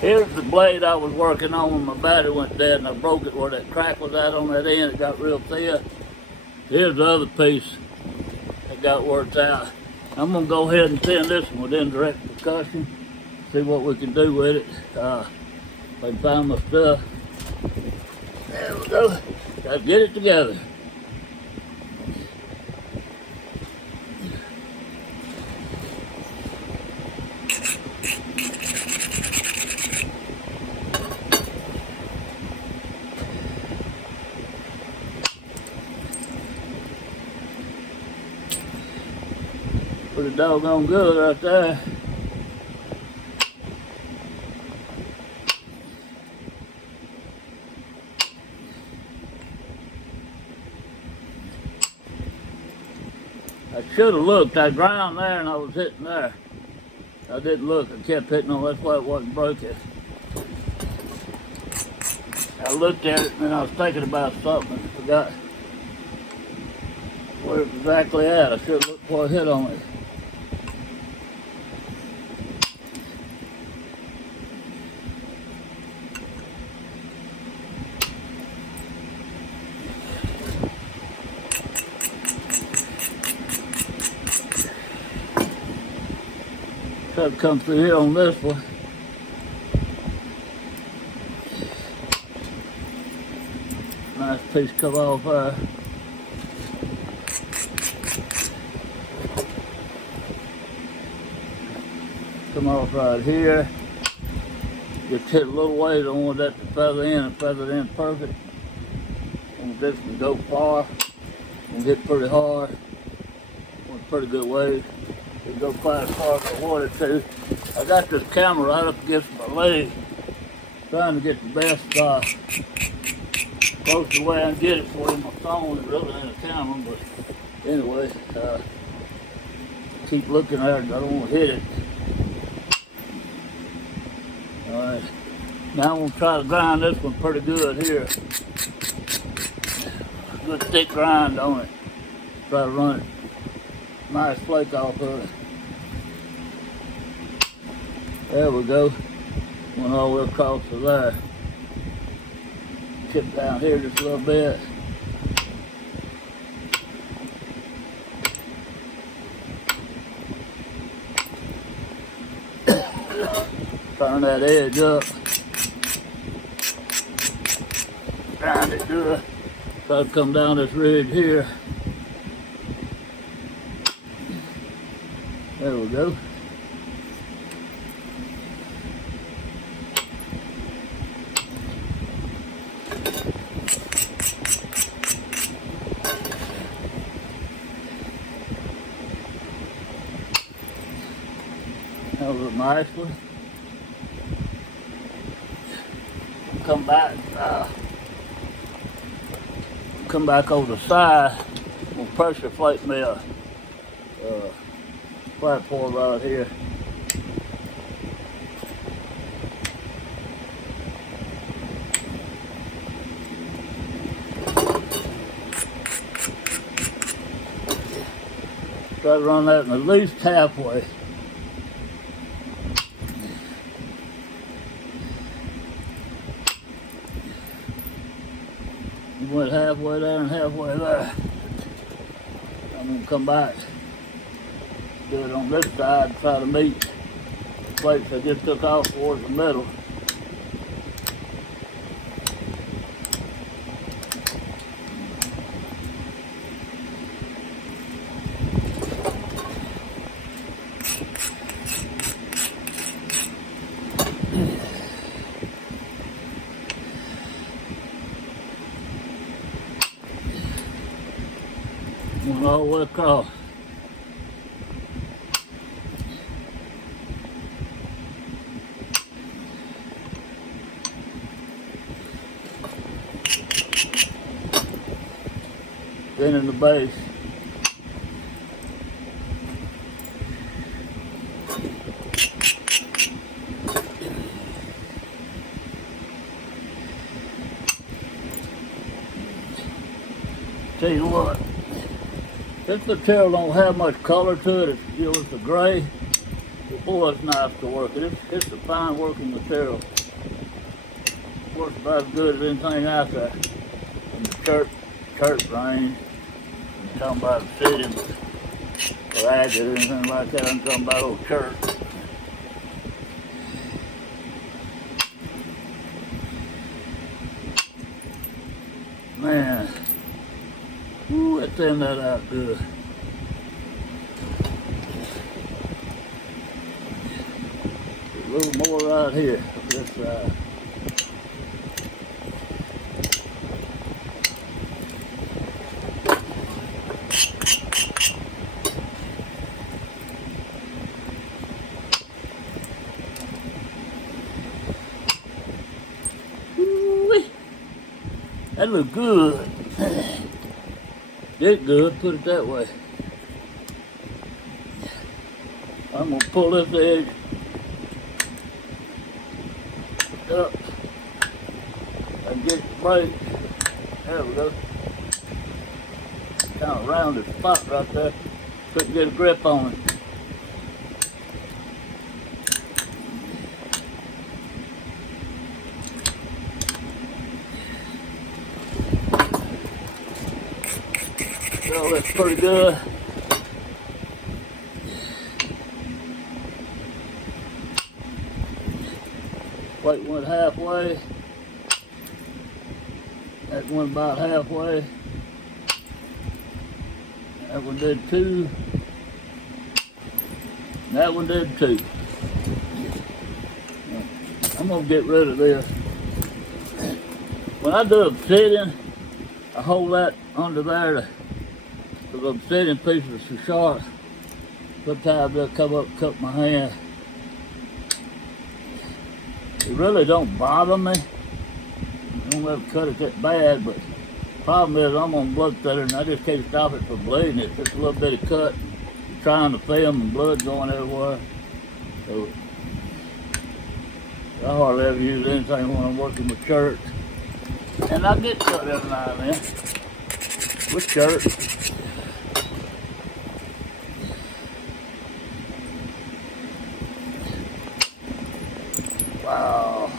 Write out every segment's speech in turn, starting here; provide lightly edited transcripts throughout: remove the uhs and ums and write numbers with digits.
Here's the blade I was working on when my battery went dead and I broke it where that crack was at on that end. It got real thin. Here's the other piece that got worked out. I'm gonna go ahead and thin this one with indirect percussion. See what we can do with it. If I can find my stuff. There we go. Gotta get it together. Pretty doggone good right there. I should have looked. I ground there and I was hitting there. I didn't look. I kept hitting on. That's why it wasn't broken. I looked at it and then I was thinking about something and forgot where it was exactly at. I should have looked before I hit on it. Try to come through here on this one. Nice piece come off there. Come off right here. Just hit a little ways. I want that to feather in and feather in perfect. I want this to go far and hit pretty hard. Went pretty good ways. It go quite as far as I wanted to. I got this camera right up against my leg, trying to get the best closest way I can get it for you. My phone is really in the camera, but anyway, keep looking at it. I don't want to hit it. All right, now I'm gonna try to grind this one pretty good here. Good thick grind on it. Try to run it nice flake off of it. There we go. Went all the way across to there. Chip down here just a little bit. Turn that edge up. Grind it good. Try to come down this ridge here. There we go. That was a nice one. Come back over the side. We'll pressure plate me a platform right here. Try to run that in at least halfway. You went halfway there and halfway there. I'm gonna come back. Do it on this side, try to meet the plates I just took off towards the middle. Went all the way across. Then in the base. Tell you what, this material don't have much color to it. It's a gray. But boy, it's nice to work it. It's a fine working material. Works about as good as anything out there in the church range. I'm talking about the city, or agate or anything like that. I'm talking about old church. Man, ooh, let's thin that out good. A little more right here on this side. Ooh, that look good. Did good, put it that way. I'm gonna pull this edge up and get the brake. There we go. Kind of rounded spot right there. Couldn't get a grip on it. So that's pretty good. Plate went halfway. That went about halfway. That one did 2. And that one did 2. I'm gonna get rid of this. When I do obsidian, I hold that under there because obsidian pieces are so sharp. Sometimes they'll come up and cut my hand. It really don't bother me. I don't ever cut it that bad, but the problem is I'm on blood thinner and I just can't stop it from bleeding. It's just a little bit of cut. You're trying to film and blood going everywhere. So I hardly ever use anything when I'm working with church. And I get cut every now and then with church. Wow.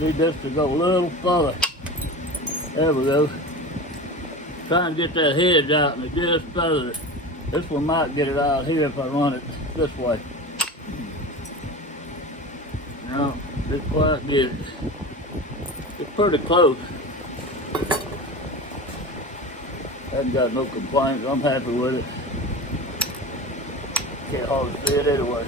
Need this to go a little further. There we go. Try and get that hedge out and it just feathers it. This one might get it out here if I run it this way. No, didn't quite get it. It's pretty close. Haven't got no complaints. I'm happy with it. Can't hardly see it anyway.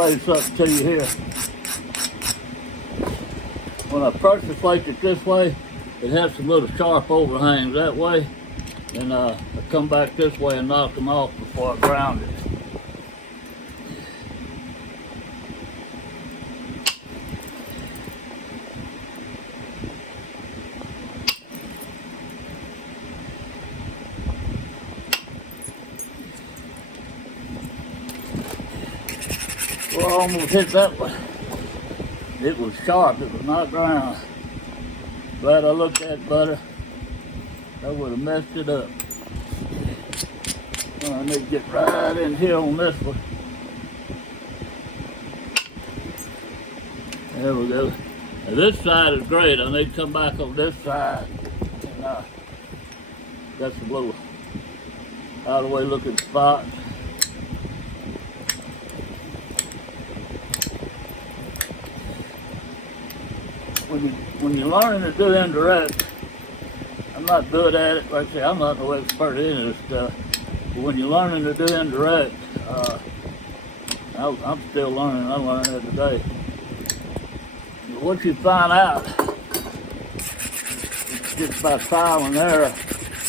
Explain something to you here. When I pressure plate it this way, it has some little sharp overhangs that way, and I come back this way and knock them off before I ground it. Well, I almost hit that one. It was sharp, it was not ground. Glad I looked at it better. I would have messed it up. Well, I need to get right in here on this one. There we go. Now this side is great. I need to come back on this side. And got some little out of the way looking spots. When you're learning to do indirect, I'm not good at it. Like I say, I'm not no expert in this stuff. But when you're learning to do indirect, I'm still learning. I learn every day. But what you find out just by trial and error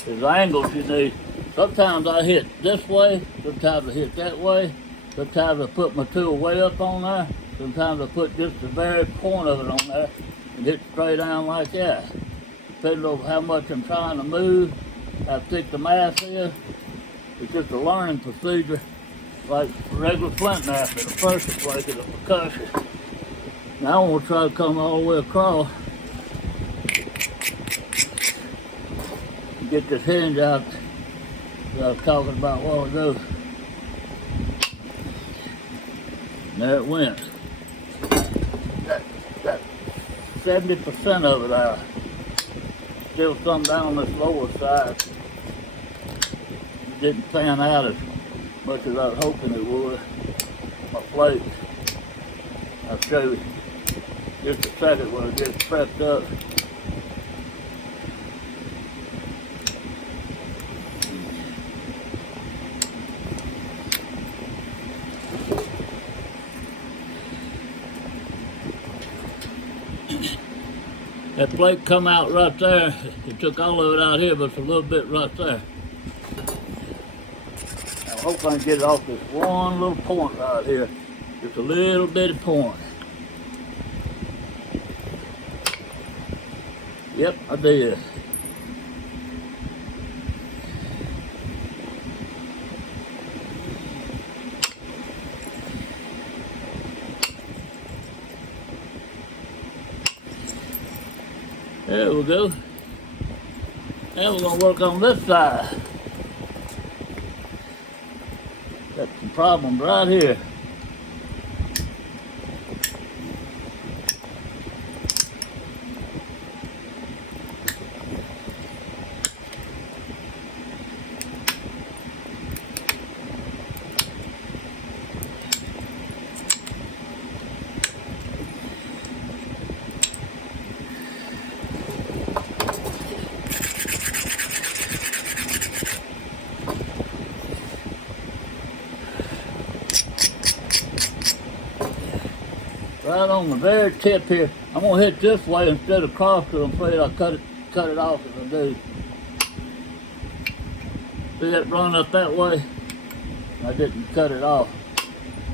is angles you need. Sometimes I hit this way, sometimes I hit that way, sometimes I put my tool way up on there, sometimes I put just the very point of it on there and hit straight down like that. Depending on how much I'm trying to move, how thick the mass is. It's just a learning procedure, like regular flint knife and a pressure plate and a percussion. Now I'm going to try to come all the way across and get this hinge out that I was talking about a while ago. And there it went. Got 70% of it out. Still some down this lower side. It didn't pan out as much as I was hoping it would. My plate. I'll show you just a second when it gets prepped up. That plate come out right there. It took all of it out here, but it's a little bit right there. I hope I can get it off this one little point right here. Just a little bitty point. Yep, I did. There we go. Now we're going to work on this side. Got some problems right here. Right on the very tip here. I'm gonna hit this way instead of cross because I'm afraid I'll cut it off if I do. See that run up that way? I didn't cut it off.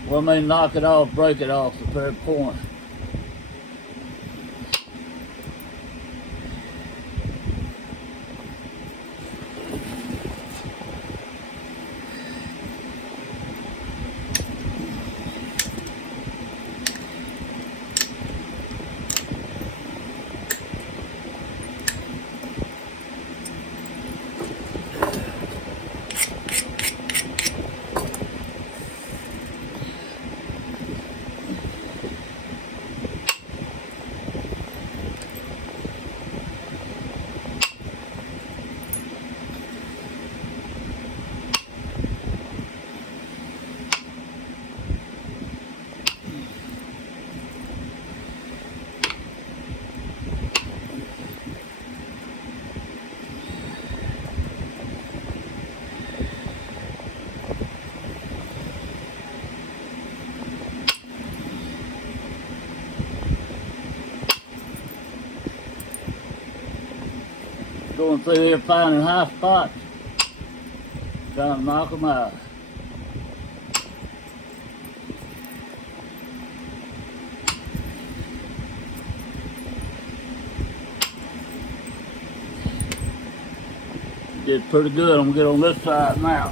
Well, I mean knock it off, break it off the very point. Going through here finding high spots, trying to knock them out. Did pretty good. I'm gonna get on this side now.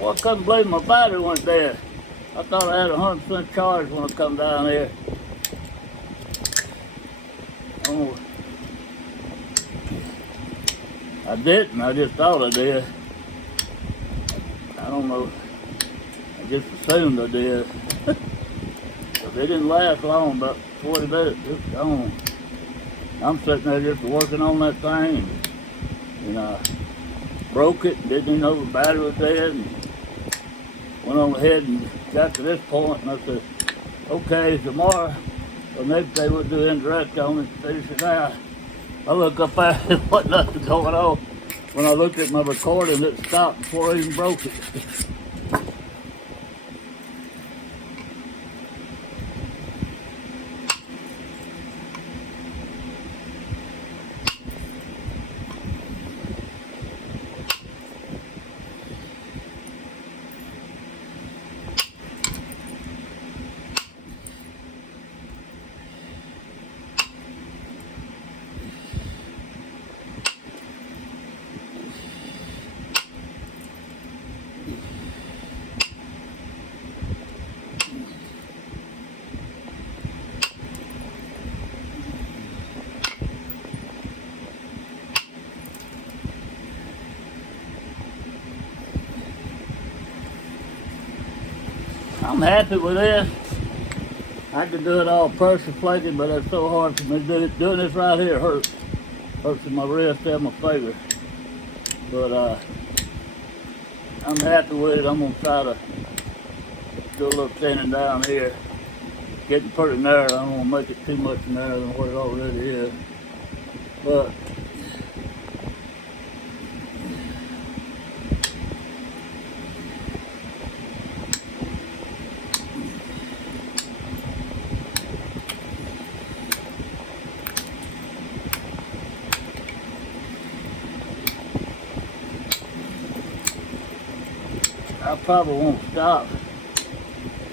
Well, I couldn't believe my battery went dead. I thought I had 100% charge when I come down here. Oh, I didn't. I just thought I did. I don't know. just assumed I did. But it didn't last long, about 40 minutes, it's gone. I'm sitting there just working on that thing, and I broke it, didn't even know the battery was dead, and went on ahead and got to this point, and I said, okay, tomorrow or next day we'll do indirect on it, finish it out. I look up there, there wasn't nothing going on. When I looked at my recording, it stopped before I even broke it. I'm happy with this. I could do it all pressure flaking, but it's so hard for me to do it. Doing this right here hurts. Hurts in my wrist and my finger. But I'm happy with it. I'm gonna try to do a little thinning down here. It's getting pretty narrow. I don't want to make it too much narrower than what it already is. But I probably won't stop.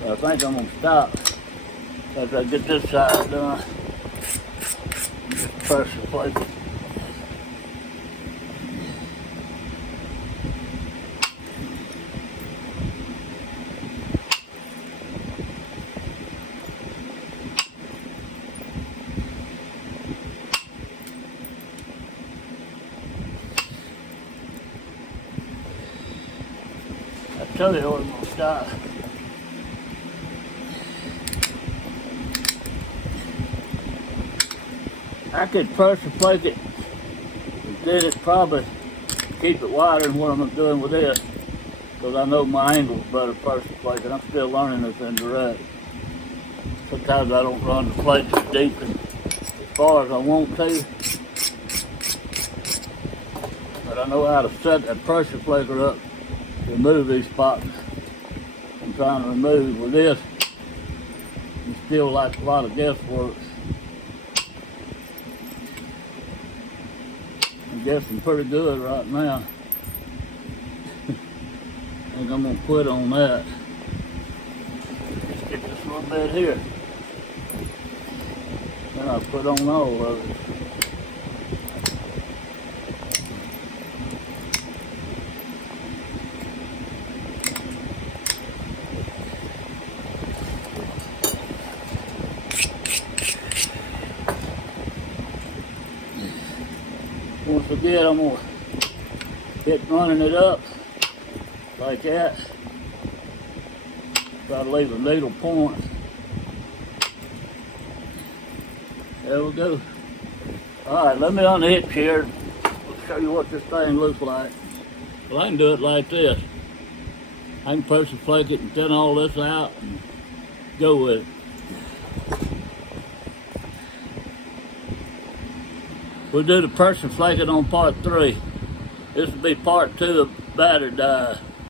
I think I'm gonna stop after I get this side done. Just pressure plate it. I tell you I wasn't gonna stop. I could pressure plate it, and then it probably keep it wider than what I'm doing with this, because I know my angle's better pressure plate, and I'm still learning this indirect. Sometimes I don't run the plates as deep and as far as I want to, but I know how to set that pressure flaker up to remove these spots I'm trying to remove. With this, it's still like a lot of guesswork. I'm guessing pretty good right now. I think I'm gonna quit on that. Just get this little bit here. Then I'll put on all of it. Once again, I'm gonna get running it up like that. Try to leave a needle point. There we go. All right, let me unhitch here. I'll show you what this thing looks like. Well, I can do it like this. I can pressure flake it and thin all this out and go with it. We'll do the pressure flaking on part 3. This will be part 2 of battery die.